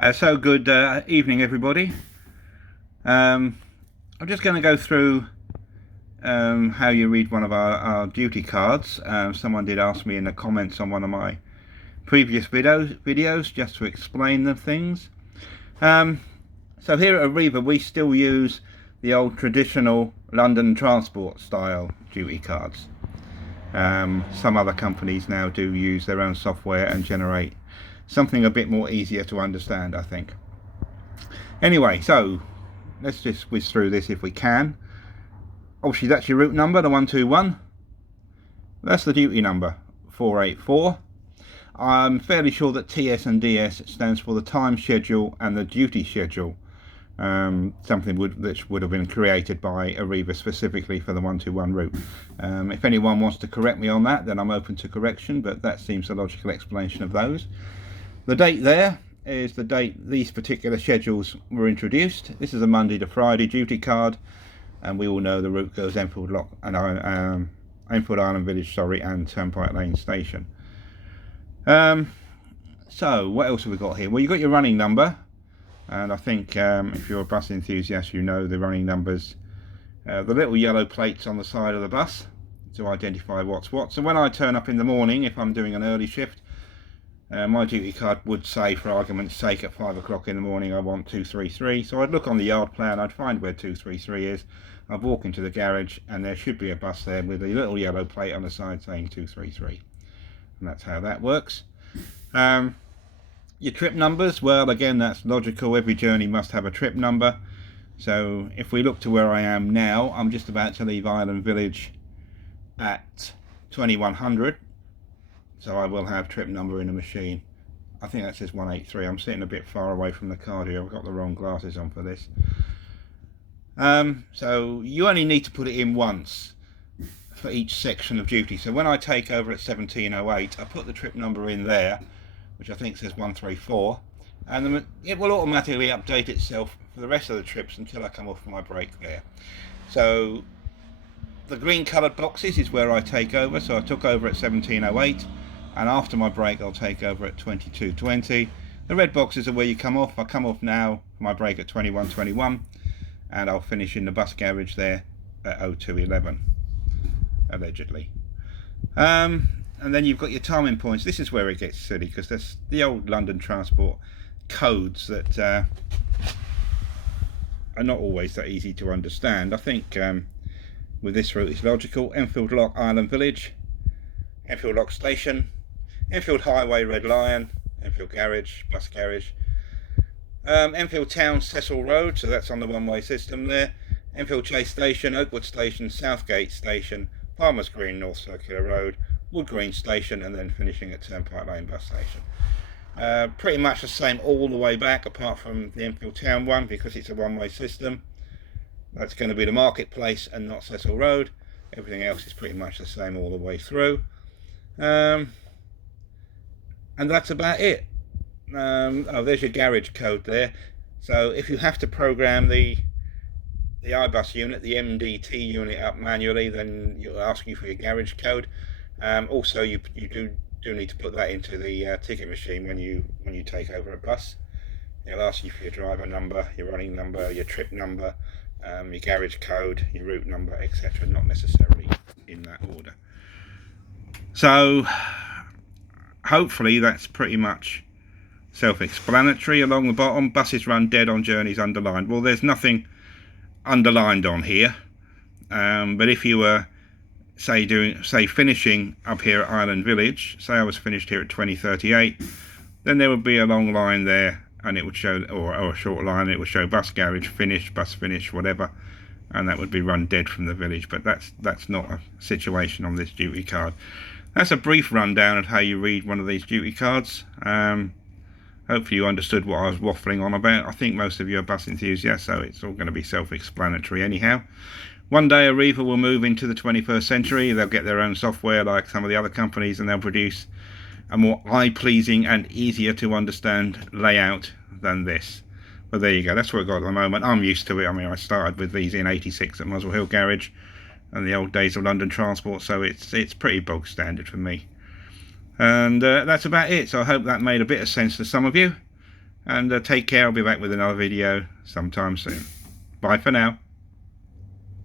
So good evening, everybody. I'm just going to go through how you read one of our duty cards. Someone did ask me in the comments on one of my previous videos just to explain the things. So here at Arriva we still use the old traditional London transport style duty cards. Some other companies now do use their own software and generate something a bit more easier to understand, I think. Anyway, so let's just whiz through this if we can. Obviously that's your route number, the 121. That's the duty number, 484. I'm fairly sure that TS and DS stands for the time schedule and the duty schedule. Something which would have been created by Arriva specifically for the 121 route. If anyone wants to correct me on that, then I'm open to correction, but that seems a logical explanation of those. The date there is the date these particular schedules were introduced. This is a Monday to Friday duty card, and we all know the route goes Enfield Lock and Enfield Island Village, and Turnpike Lane Station. So what else have we got here? Well, you've got your running number, and I think if you're a bus enthusiast, you know the running numbers, the little yellow plates on the side of the bus to identify what's what. So when I turn up in the morning, if I'm doing an early shift, my duty card would say, for argument's sake, at 5 o'clock in the morning I want 233. So I'd look on the yard plan, I'd find where 233 is, I'd walk into the garage, and there should be a bus there with a little yellow plate on the side saying 233. And that's how that works. Your trip numbers, well, again, that's logical. Every journey must have a trip number. So if we look to where I am now, I'm just about to leave Island Village at 2100. So I will have trip number in the machine. I think that says 183. I'm sitting a bit far away from the card here. I've got the wrong glasses on for this. So you only need to put it in once for each section of duty. So when I take over at 1708, I put the trip number in there, which I think says 134, and then it will automatically update itself for the rest of the trips until I come off my break there. So the green coloured boxes is where I take over. So I took over at 1708. And after my break I'll take over at 22:20. The red boxes are where you come off. I come off now for my break at 21:21, and I'll finish in the bus garage there at 02:11, allegedly. And then you've got your timing points. This is where it gets silly, because there's the old London transport codes that are not always that easy to understand. I think with this route it's logical. Enfield Lock, Island Village, Enfield Lock Station, Enfield Highway, Red Lion, Enfield Garage, Bus Garage, Enfield Town, Cecil Road, so that's on the one-way system there, Enfield Chase Station, Oakwood Station, Southgate Station, Palmer's Green, North Circular Road, Wood Green Station, and then finishing at Turnpike Lane Bus Station. Pretty much the same all the way back, apart from the Enfield Town one, because it's a one-way system. That's going to be the Marketplace and not Cecil Road. Everything else is pretty much the same all the way through. And that's about it. Oh, there's your garage code there. So if you have to program the iBus unit, the MDT unit up manually, then you'll ask you for your garage code. Also, you do need to put that into the ticket machine when you take over a bus. It'll ask you for your driver number, your running number, your trip number, your garage code, your route number, etc. Not necessarily in that order. So hopefully that's pretty much self-explanatory. Along the bottom, buses run dead on journeys underlined. Well, there's nothing underlined on here, but if you were say finishing up here at Island Village, say I was finished here at 2038, then there would be a long line there, and it would show, or a short line, it would show bus garage finished, bus finished, whatever, and that would be run dead from the village. But that's not a situation on this duty card. That's a brief rundown of how you read one of these duty cards. Hopefully you understood what I was waffling on about. I think most of you are bus enthusiasts, so it's all going to be self-explanatory anyhow. One day Arriva will move into the 21st century. They'll get their own software like some of the other companies, and they'll produce a more eye-pleasing and easier to understand layout than this. But there you go, that's what I've got at the moment. I'm used to it. I mean, I started with these in 86 at Muswell Hill Garage and the old days of London transport, so it's pretty bog standard for me. And that's about it. So I hope that made a bit of sense to some of you. And take care. I'll be back with another video sometime soon. Bye for now.